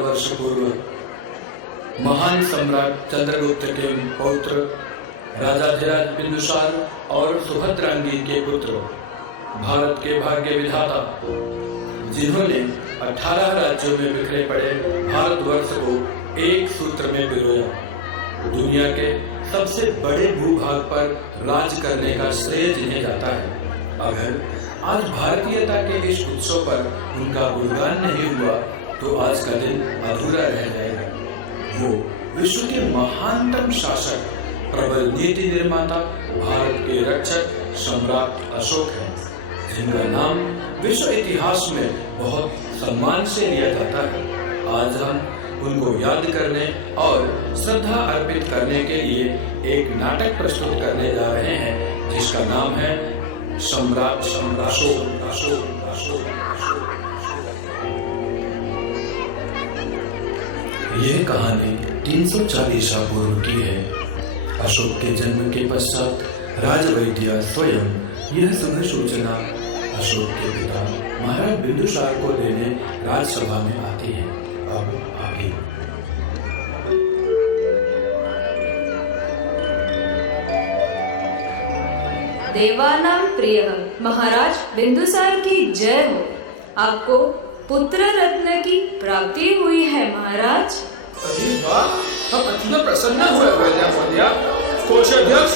वर्ष पूर्व महान सम्राट चंद्रगुप्त के पौत्र राजाधिराज बिंदुसार और सुभद्रांगी के पुत्र, भारत के भाग्य विधाता, जिन्होंने 18 राज्यों में बिखरे पड़े भारतवर्ष को एक सूत्र में पिरोया, दुनिया के सबसे बड़े भूभाग पर राज करने का श्रेय जिन्हें जाता है। अगर आज भारतीयता के इस उत्सव पर उनका गुणगान नहीं हुआ तो आज का दिन अधूरा रह जाएगा। वो विश्व के महानतम शासक, प्रबल नीति निर्माता, भारत के रक्षक सम्राट अशोक हैं, जिनका नाम विश्व इतिहास में बहुत सम्मान से लिया जाता है। आज हम उनको याद करने और श्रद्धा अर्पित करने के लिए एक नाटक प्रस्तुत करने जा रहे हैं, जिसका नाम है सम्राट अशोक। यह कहानी 340 ईसा पूर्व की है। अशोक के जन्म के पश्चात राजवैद्य स्वयं यह शुभ सूचना अशोक के पिता महाराज बिंदुसार को देने राजसभा में आती है। अब आगे देवानां प्रिय महाराज बिंदुसार की जय हो। आपको पुत्र रत्न की प्राप्ति हुई है महाराज। अरे वाह, हम अति प्रसन्न हुए वैद्य महोदय। कोषाध्यक्ष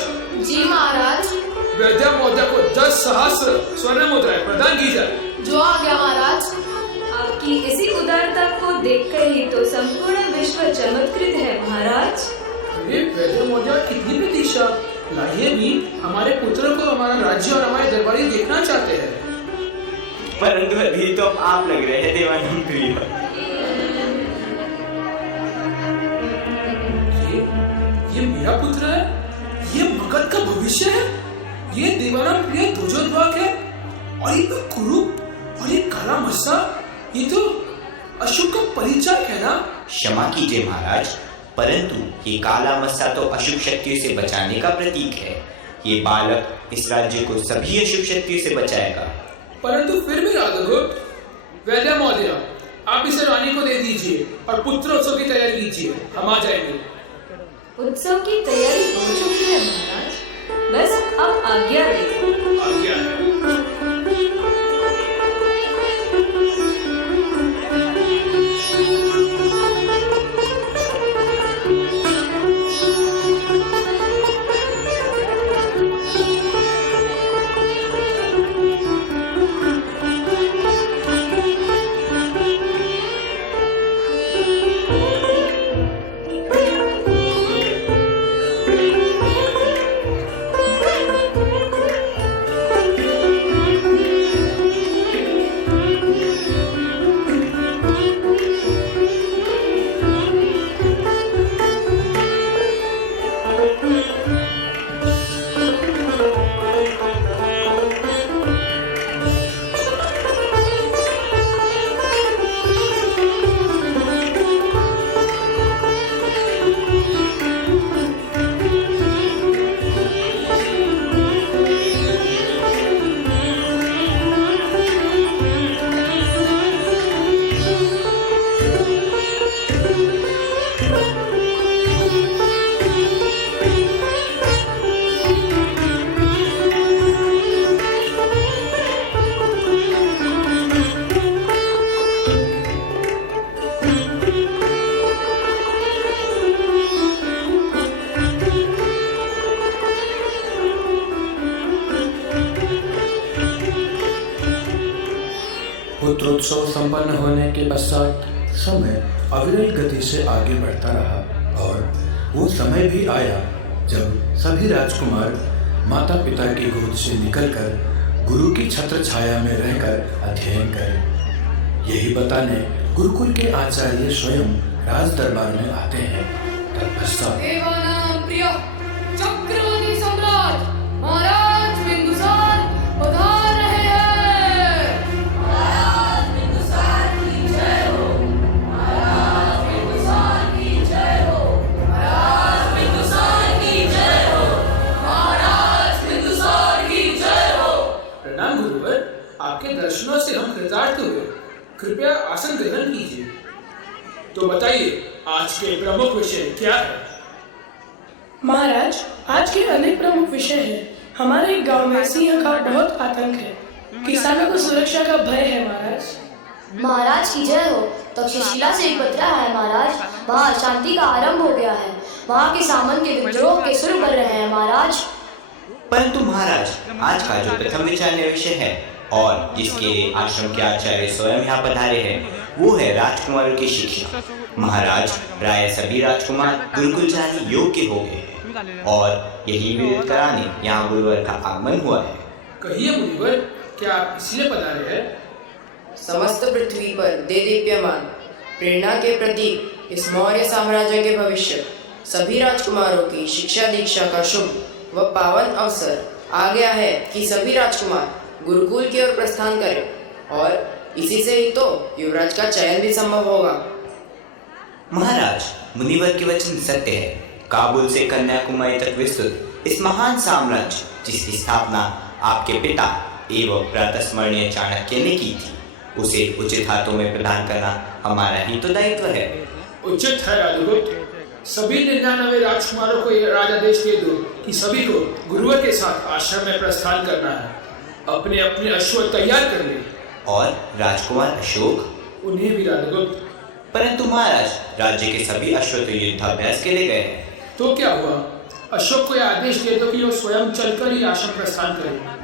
जी महाराज। वैद्य महोदय को 10 सहस्त्र स्वर्ण मुद्राएं प्रदान की जाए। जो आ गया महाराज। आपकी इसी उदारता को देखकर ही तो संपूर्ण विश्व चमत्कृत है महाराज। अरे वैद्य महोदय, कितनी प्रतीक्षा, लाइए भी, हमारे पुत्र को हमारा राज्य और हमारे दरबारी देखना चाहते हैं। परंतु अभी तो आप लग रहे हैं देवानंद प्रिय। ये मेरा पुत्र है, ये मगध का भविष्य है, ये देवानंद प्रिय ध्वजोद्वाहक है, और ये कुरूप और ये काला मस्सा, ये तो अशोक का परिचायक है ना। क्षमा कीजिए महाराज, परंतु ये काला मस्सा तो अशुभ शक्तियों से बचाने का प्रतीक है। ये बालक इस राज्य को सभी अशुभ शक्तियों से बचाएगा। परंतु फिर भी राघव वैद्य महोदय, आप इसे रानी को दे दीजिए और पुत्र उत्सव की तैयारी कीजिए, हम आ जाएंगे। उत्सव की तैयारी हो चुकी है महाराज, बस अब आज्ञा दें। आज्ञा है। पुत्रोत्सव संपन्न होने के पश्चात समय अविरल गति से आगे बढ़ता रहा और वो समय भी आया जब सभी राजकुमार माता पिता की गोद से निकलकर गुरु की छत्र छाया में रहकर अध्ययन करें। यही बताने गुरुकुल के आचार्य स्वयं राज दरबार में आते हैं। तत्पश्चात देवानां प्रिय चक्रवर्ती सम्राट महाराज बिंदुसार पधार रहे हैं। महाराज बिंदुसार की जय हो। महाराज बिंदुसार की जय हो। महाराज बिंदुसार की जय हो। महाराज बिंदुसार की जय हो। प्रणाम गुरुवर, आपके दर्शनों से हम कृतार्थ हुए। कृपया आसन ग्रहण कीजिए। तो बताइए आज के प्रमुख विषय क्या है? महाराज, आज के अनेक प्रमुख विषय हैं। हमारे गांव में सिंह का बहुत आतंक है। किसानों को सुरक्षा का भय है महाराज। महाराज की जय हो। तक्षशिला से एक पत्र आया है महाराज। वहाँ अशांति का आरंभ हो गया है। वहाँ के सामंत के विद्रोह के शुरू कर रहे हैं महाराज। परंतु महाराज, आज का जो प्रथम विचारणीय विषय है और जिसके आश्रम के आचार्य स्वयं यहाँ पधारे हैं, वो है राजकुमारों की शिक्षा। महाराज, प्राय सभी राजकुमार गुरुकुल जाने योग्य हो गए हैं और यही विदित कराने यहाँ गुरुवर का आगमन हुआ है। कहिए मुनिवर, क्या आप इसलिए पधारे हैं? समस्त पृथ्वी पर देदीप्यमान प्रेरणा के प्रतीक इस मौर्य साम्राज्य के भविष्य सभी राजकुमारों की शिक्षा दीक्षा का शुभ व पावन अवसर आ गया है कि सभी राजकुमार गुरुकुल की ओर प्रस्थान करें और इसी से ही तो युवराज का चयन भी संभव होगा। महाराज, मुनिवर के वचन सत्य है। काबुल से कन्याकुमारी तक विस्तृत इस महान साम्राज्य जिसकी स्थापना आपके पिता एवं प्रातस्मरणीय चाणक्य ने की थी, उसे उचित हाथों में प्रदान करना हमारा ही तो दायित्व है। उचित है राजगुप्त। सभी 99 राजकुमारों को यह राजादेश दे दो कि सभी को गुरुवर के साथ आश्रम में प्रस्थान करना है। अपने अपने अश्व तैयार कर ले। और राजकुमार अशोक? उन्हें भी राजगुप्त। परंतु महाराज, राज्य के सभी अश्व तो युद्धाभ्यास के लिए गए हैं। तो क्या हुआ? अशोक को यह आदेश दे दो कि वो स्वयं चलकर ही आश्रम प्रस्थान करे।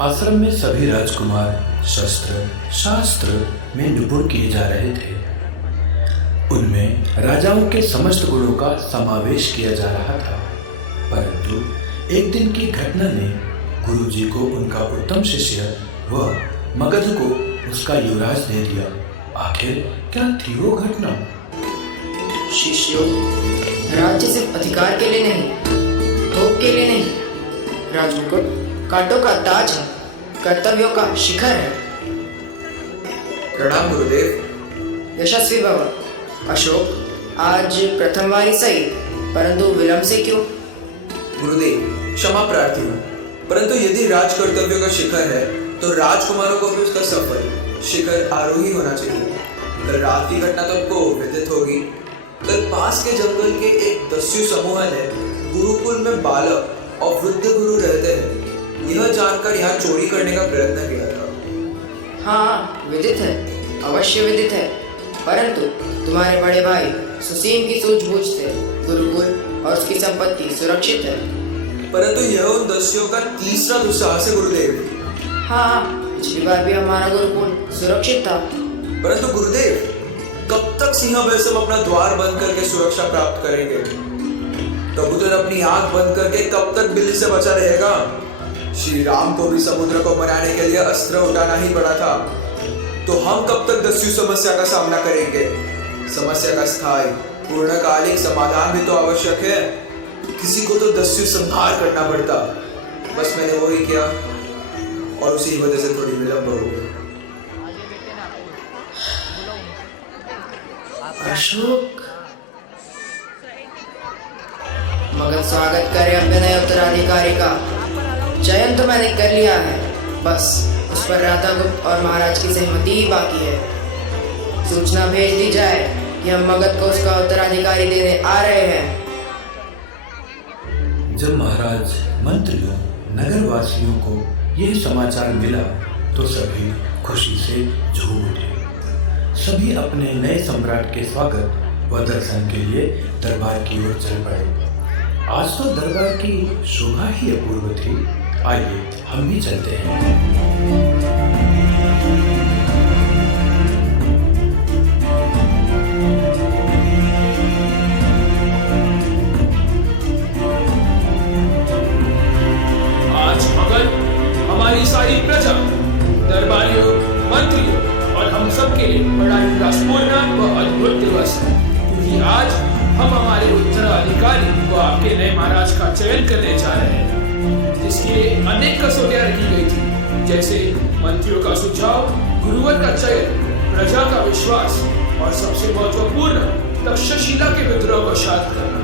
आश्रम में सभी राजकुमार शस्त्र शास्त्र में निपुण किए जा रहे थे। उनमें राजाओं के समस्त गुणों का समावेश किया जा रहा था। परंतु एक दिन की घटना ने गुरुजी को उनका उत्तम शिष्य व मगध को उसका युवराज दे दिया। आखिर क्या थी वो घटना? शिष्यों, राज्य सिर्फ अधिकार के लिए नहीं, भोग के लिए नहीं, राजमुकुट कांटों का ताज है, कर्तव्यों का शिखर है। प्रणाम गुरुदेव। यशस्वी भव। अशोक, आज प्रथम बारी सही, परंतु विलंब से क्यों? गुरुदेव, क्षमा प्रार्थी हूँ, परंतु यदि राज कर्तव्यों का शिखर है तो राजकुमारों को भी उसका सफल शिखर आरोही होना चाहिए। कल रात की घटना तो आपको विदित होगी। कल पास के जंगल के एक दस्यु समूह ने गुरुकुल में बालक और वृद्ध गुरु रहते हैं यह जानकर यहाँ चोरी करने का प्रयत्न किया था। हाँ, विदित है, अवश्य विदित है। परंतु तुम्हारे बड़े भाई सुसीम की सूझबूझ से गुरुकुल और उसकी संपत्ति सुरक्षित है। परंतु यह उन दस्युओं का तीसरा दुस्साहस है गुरुदेव। हाँ, पिछली बार भी हमारा गुरुकुल सुरक्षित था। परंतु गुरुदेव, कब तक सिंह वैसम अपना द्वार बंद करके सुरक्षा प्राप्त करेंगे? कबूतर अपनी आंख बंद करके कब तक बिल्ली से बचा रहेगा? श्री राम को भी समुद्र को मनाने के लिए अस्त्र उठाना ही पड़ा था, तो हम कब तक दस्यु समस्या का सामना करेंगे? समस्या का स्थायी पूर्णकालिक समाधान भी तो आवश्यक है। किसी को तो दस्यु संहार करना पड़ता। बस मैंने वही किया और उसी वजह से थोड़ी विलंब हो गई। अशोक, मगर स्वागत करे अपने नए उत्तराधिकारी का। चयन तो मैंने कर लिया है, बस उस पर राधा गुप्त और महाराज की सहमति ही बाकी है। सूचना भेज दी जाए कि हम मगध को उसका उत्तराधिकारी देने आ रहे हैं। जब महाराज मंत्रियों नगरवासियों को यह समाचार मिला तो सभी खुशी से झूम उठे। सभी अपने नए सम्राट के स्वागत व दर्शन के लिए दरबार की ओर चल पड़े। आज तो दरबार की शोभा ही अपूर्व थी। आइए हम भी चलते हैं। आज मगध हमारी सारी प्रजा, दरबारियों, मंत्रियों और हम सब के लिए बड़ा ही उल्लासपूर्ण व अद्भुत दिवस है, क्योंकि आज हम हमारे उत्तराधिकारी व आपके नए महाराज का चयन करने जा रहे हैं, जिसके लिए अनेक कसौटियां रखी गई थी, जैसे मंत्रियों का सुझाव, गुरुवर का चयन, प्रजा का विश्वास और सबसे महत्वपूर्ण तक्षशिला के विद्रोह को शांत करना।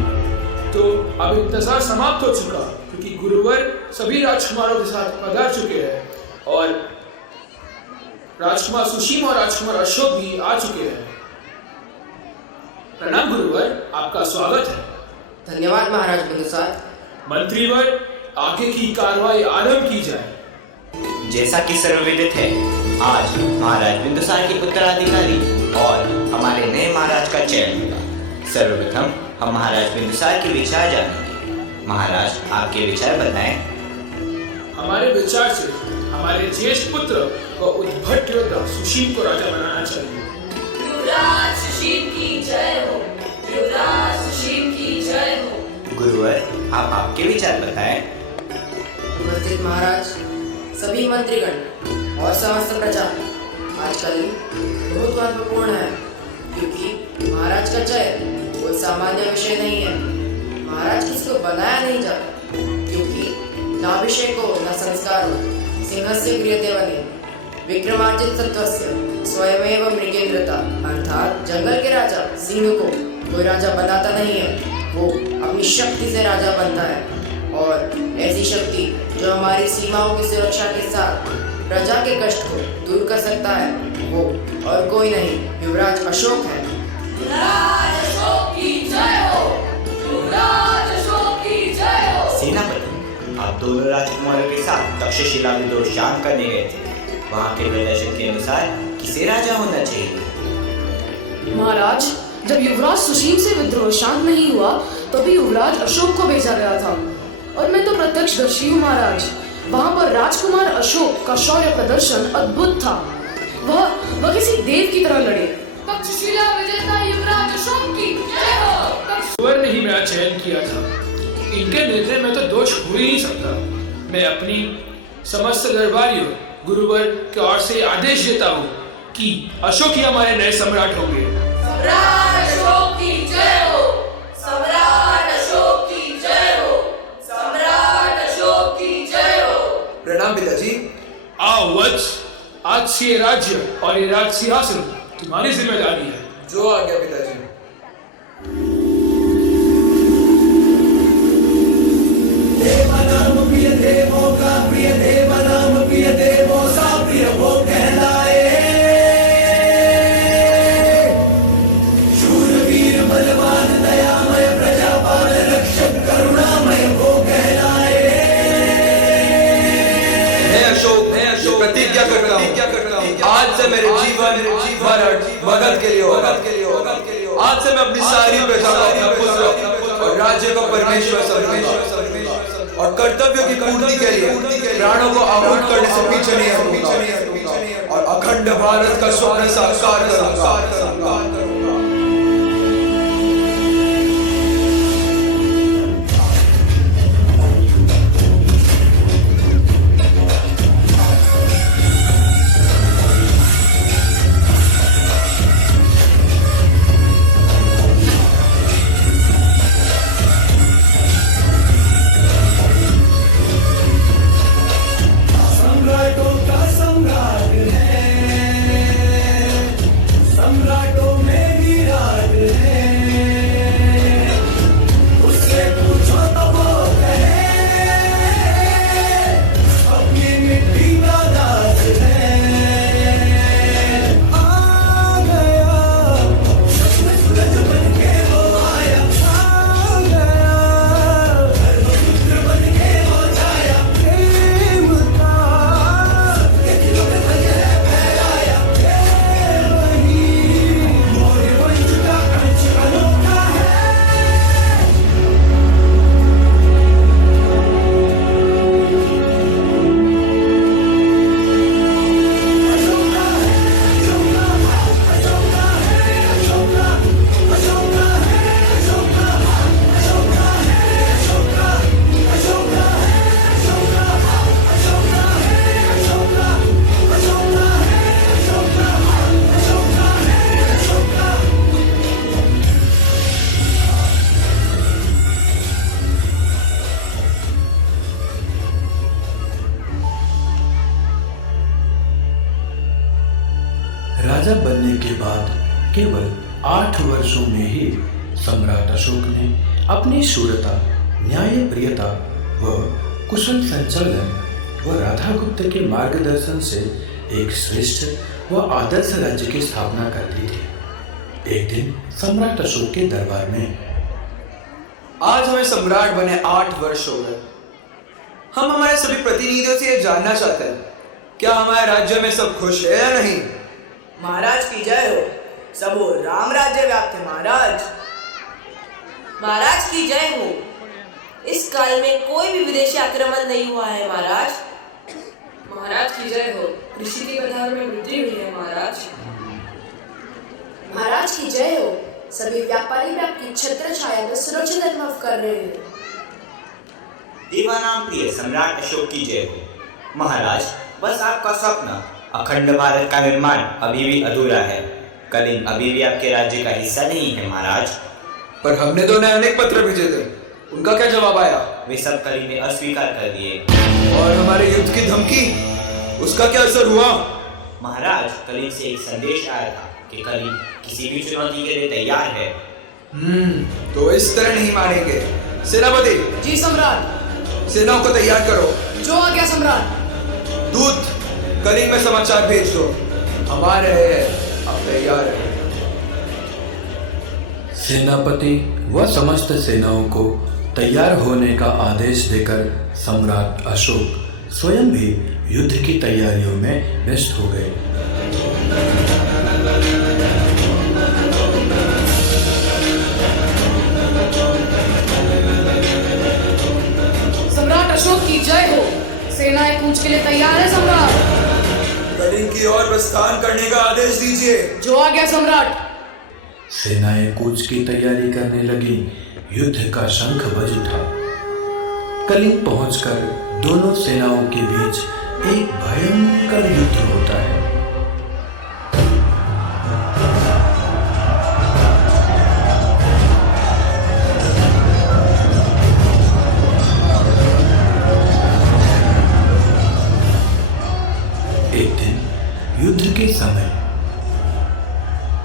तो अब इंतजार समाप्त हो चुका, क्योंकि गुरुवर सभी राजकुमारों के साथ पधार चुके हैं और राजकुमार सुशीम और राजकुमार अशोक भी आ चुके हैं। प्रणाम गुरुवर, आपका स्वागत है। धन्यवाद महाराज बिंदुसार। मंत्रीवर, आगे की कार्रवाई आरंभ की जाए। जैसा कि सर्वविदित है, आज महाराज बिंदुसार के उत्तराधिकारी और हमारे नए महाराज का चयन होगा। सर्वप्रथम हम महाराज बिंदुसार के विचार जानेंगे। महाराज, आपके विचार बताएं। हमारे विचार से हमारे ज्येष्ठ पुत्र व उद्भट योद्धा सुशीम को राजा बनाना चाहिए। युवराज सुशीम की जय हो। युवराज सुशीम की जय हो। गुरुवर, आप आपके विचार बताएं। उपस्थित महाराज, सभी मंत्रीगण और समस्त प्रजा, आज का दिन बहुत महत्वपूर्ण है, क्योंकि महाराज का चयन कोई सामान्य विषय नहीं है। महाराज किसी को बनाया नहीं जाता, क्योंकि न विषय को न संस्कार सिंहस्य क्रियते बने विक्रमार्जित सत्वस्य स्वयमेव मृगेंद्रता, अर्थात जंगल के राजा सिंह को कोई राजा बनाता नहीं है, वो अपनी शक्ति से राजा बनता है। और ऐसी शक्ति जो हमारी सीमाओं की सुरक्षा के साथ प्रजा के कष्ट को दूर कर सकता है, वो और कोई नहीं, युवराज अशोक है। युवराज अशोक की जय हो। युवराज अशोक की जय हो। सेनापति, आप दोनों राजकुमारों के साथ तक्षशिला में विद्रोह शांत करने गए थे। वहाँ के प्रदर्शन के अनुसार किसे राजा होना चाहिए? महाराज, जब युवराज सुशीम से विद्रोह शांत नहीं हुआ, तभी युवराज अशोक को भेजा गया था, और मैं तो प्रत्यक्षदर्शी हूँ महाराज। वहाँ पर राजकुमार अशोक का शौर्य प्रदर्शन अद्भुत था। वह किसी देव की तरह लड़े। तक्षशिला विजेता युवराज अशोक की जय हो। गुरुवर ने ही मेरा चयन किया था। इनके निर्णय में तो दोष हो ही नहीं सकता। मैं अपनी समस्त दरबारियों गुरुवर की ओर से आदेश देता हूँ कि अशोक ही हमारे नए सम्राट होंगे। सम्राट अशोक की जय हो। सम्राट अशोक की जय हो। सम्राट अशोक की जय हो। प्रणाम पिताजी। आओ वत्स, आज से ये राज्य और ये राज सिंहासन तुम्हारी जिम्मेदारी है। जो आ गया पिताजी। देवानाम प्रिय देवों का प्रिय देवानाम प्रिय देवों सा प्रिय वो कहलाए। शूरवीर बलवान दयामय प्रजापाल रक्षक करुणामय वो कहलाए। मैं अशोक प्रतिज्ञा करता हूँ, आज से मेरे जीवन मगध के लिए होगा। आज से मैं अपनी सारी प्रजा को अपना पुत्र और राज्य को परमेश्वर समझूंगा, और कर्तव्यों की पूर्ति के लिए प्राणों को आहुति करने से पीछे नहीं हटूंगा, और अखंड भारत का स्वप्न साकार करूंगा। सम्राटों का सम्राट है, सम्राटों में विराट है। उससे पूछो तो वो कहे अपनी मिट्टी का दास है। आ गया सूरज बन के वो आया, आ गया धर्मपुत्र बन के वो छाया। प्रेम का सबके दिलों में फैलाया, वही मोरे वंश का अंश अनोखा है। अशोका है, अशोका, अशोका है, अशोका, अशोका है, अशोका, अशोका है, अशोका, अशोका है, अशोका, अशोका है, अशोका, अशोका है, अशोका, अशोका है, अशोका। राजा बनने के बाद केवल 8 वर्षों में ही सम्राट अशोक ने अपनी शूरता, न्यायप्रियता व कुशल संचालन व राधागुप्त के मार्गदर्शन से एक श्रेष्ठ व आदर्श राज्य की स्थापना कर दी थी। एक दिन सम्राट अशोक के दरबार में आज हमें सम्राट बने 8 वर्ष हो गए। हम हमारे सभी प्रतिनिधियों से यह जानना चाहते हैं, क्या हमारे राज्य में सब खुश है या नहीं? महाराज की जय हो। सब हो राम राज्य व्याप्त है महाराज। महाराज की जय हो। इस काल में कोई भी विदेशी आक्रमण नहीं हुआ है महाराज। महाराज की जय हो। कृषि की बाजार में वृद्धि हुई है महाराज। महाराज की जय हो। सभी व्यापारी भी आपकी छत्र छाया में सुरक्षित अनुभव कर रहे हैं। देवानाम प्रिय सम्राट अशोक की जय हो। महाराज, बस आपका स्वप्न अखंड भारत का निर्माण अभी भी अधूरा है। कलिंग अभी भी आपके राज्य का हिस्सा नहीं है महाराज। पर हमने तो उन्हें अनेक पत्र भेजे थे, उनका क्या जवाब आया? वे सब कलिंग ने अस्वीकार कर दिए। और हमारे युद्ध की धमकी, उसका क्या असर हुआ? महाराज, कलिंग से एक संदेश आया था कि कलिंग किसी भी चुनौती के लिए तैयार है। तो इस तरह नहीं मानेंगे। सेनापति जी सम्राट। सेनाओं को तैयार करो। जो आ गया सम्राट। दूत कलिंग में समाचार भेज दो, हमारे अब तैयार है। सेनापति व समस्त सेनाओं को तैयार होने का आदेश देकर सम्राट अशोक स्वयं भी युद्ध की तैयारियों में व्यस्त हो गए। सम्राट अशोक की जय हो। सेनाएं कूच के लिए तैयार है सम्राट। कलिंग की ओर प्रस्थान करने का आदेश दीजिए। जो आ गया सम्राट। सेनाएं कूच की तैयारी करने लगी। युद्ध का शंख बज उठा। कलिंग पहुंचकर दोनों सेनाओं के बीच एक भयंकर युद्ध होता है। एक दिन युद्ध के समय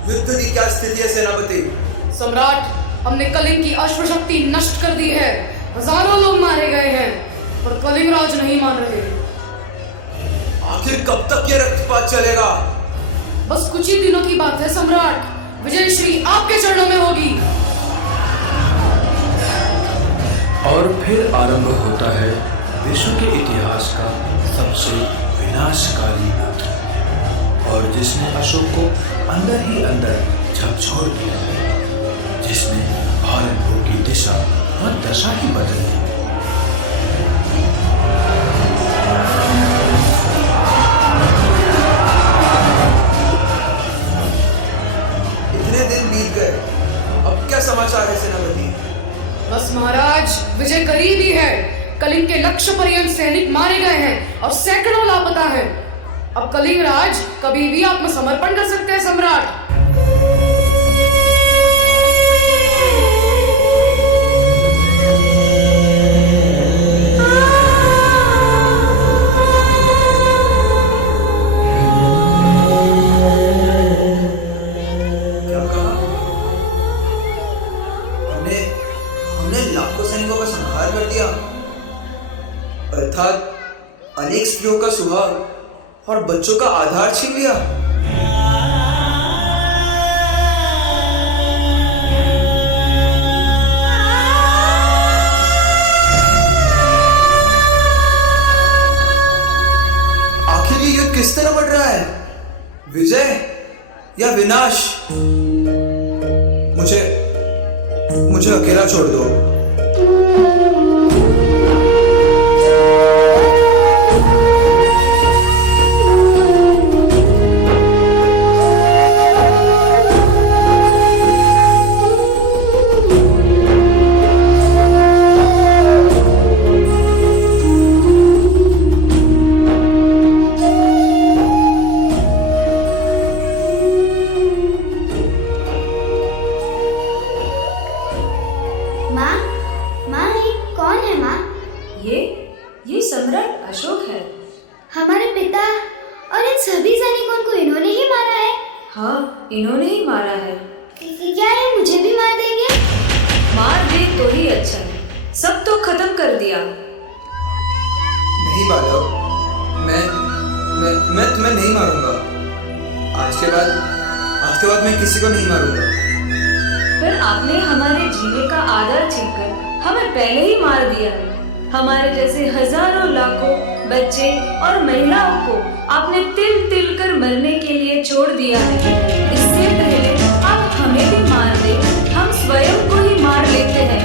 युद्ध की क्या स्थिति है सेनापति? सम्राट, हमने कलिंग की अश्वशक्ति नष्ट कर दी है। हजारों लोग मारे गए हैं, पर कलिंग राज नहीं मान रहे। आखिर कब तक ये रक्तपात चलेगा? बस कुछ ही दिनों की बात है सम्राट। विजय श्री आपके चरणों में होगी। और फिर आरंभ होता है विश्व के इतिहास का सबसे विनाशकारी युद्ध, और जिसने अशोक को अंदर ही अंदर झकझोर दिया, जिसने भारत भूमि की दिशा और दशा ही बदल दी। इतने दिन बीत गए, अब क्या समाचार है सेनापति? बस महाराज, विजय करीब ही है। कलिंग के लक्ष्य पर्यंत सैनिक मारे गए हैं और सैकड़ों लापता हैं। अब कलिंग राज कभी भी आत्मसमर्पण कर सकते हैं सम्राट। क्या कहा? हमने लाखों सैनिकों का संहार कर दिया, अर्थात अनेक स्त्रियों का सुहाग और बच्चों का आधार छीन लिया। आखिर ये युद्ध किस तरह बढ़ रहा है? विजय या विनाश? मुझे अकेला छोड़ दो। ये सम्राट अशोक है। हमारे पिता और इन सभी सैनिकों को इन्होंने ही मारा है। हाँ, इन्होंने ही मारा है। क्या ये मुझे भी मार देंगे? मार दे तो ही अच्छा है, सब तो खत्म कर दिया। नहीं बालक, मैं मैं तुम्हें नहीं मारूंगा। आज के बाद मैं किसी को नहीं मारूंगा। पर आपने हमारे जीने का आधार छीनकर हमें पहले ही मार दिया है। हमारे जैसे हजारों लाखों बच्चे और महिलाओं को आपने तिल तिल कर मरने के लिए छोड़ दिया है। इससे पहले आप हमें भी मार दे, हम स्वयं को ही मार लेते हैं।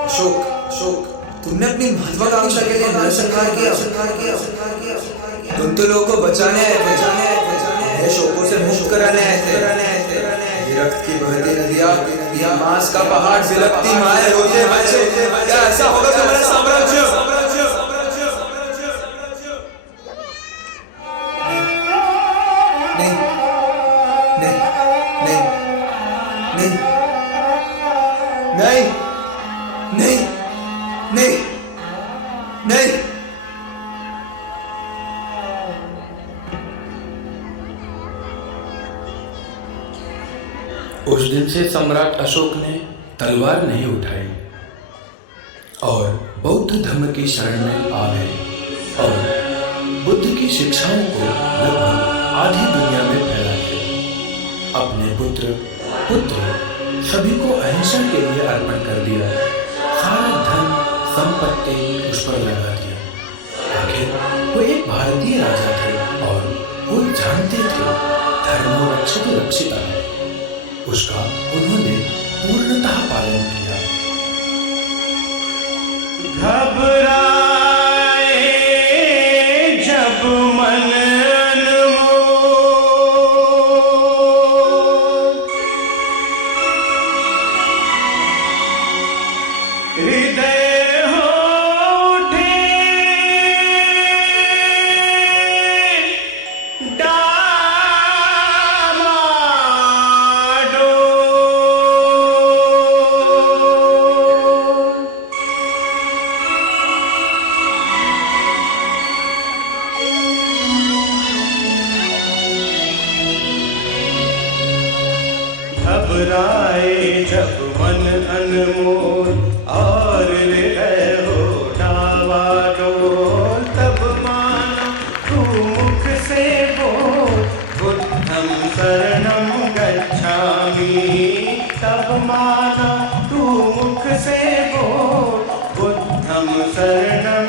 अशोक, तुमने अपनी महत्वाकांक्षा के लिए नरसंहार किया। तुम तो लोगों को बचाने आए थे, शोकों से मुक्त कराने आए थे। रक्त की बहती नदियां, मांस का पहाड़, बिलखती माएं, रोते बच्चे, क्या ऐसा होगा तुम्हारा साम्राज्य? नहीं, नहीं, नहीं, नहीं, नहीं, नहीं, नहीं, नहीं। उस दिन से सम्राट अशोक ने तलवार नहीं उठाई और बौद्ध धर्म की शरण में आ गए और बुद्ध की शिक्षाओं को लगभग आधी दुनिया में फैला दिया। अपने पुत्र सभी को अहिंसा के लिए अर्पण कर दिया। सारा धन संपत्ति उस पर लगा दिया। आखिर वो एक भारतीय राजा थे और वो जानते थे धर्म रक्षिता है। उसका उन्होंने पूर्णतः पालन किया। घबराए जब मन हृदय हो उठे घबराए जब मन अनमोल और हृदय हो डावाडोल, तब मानो तू मुख से बोल बुद्धं शरणं गच्छामि। तब मानो तू मुख से बोल बुद्धं शरणं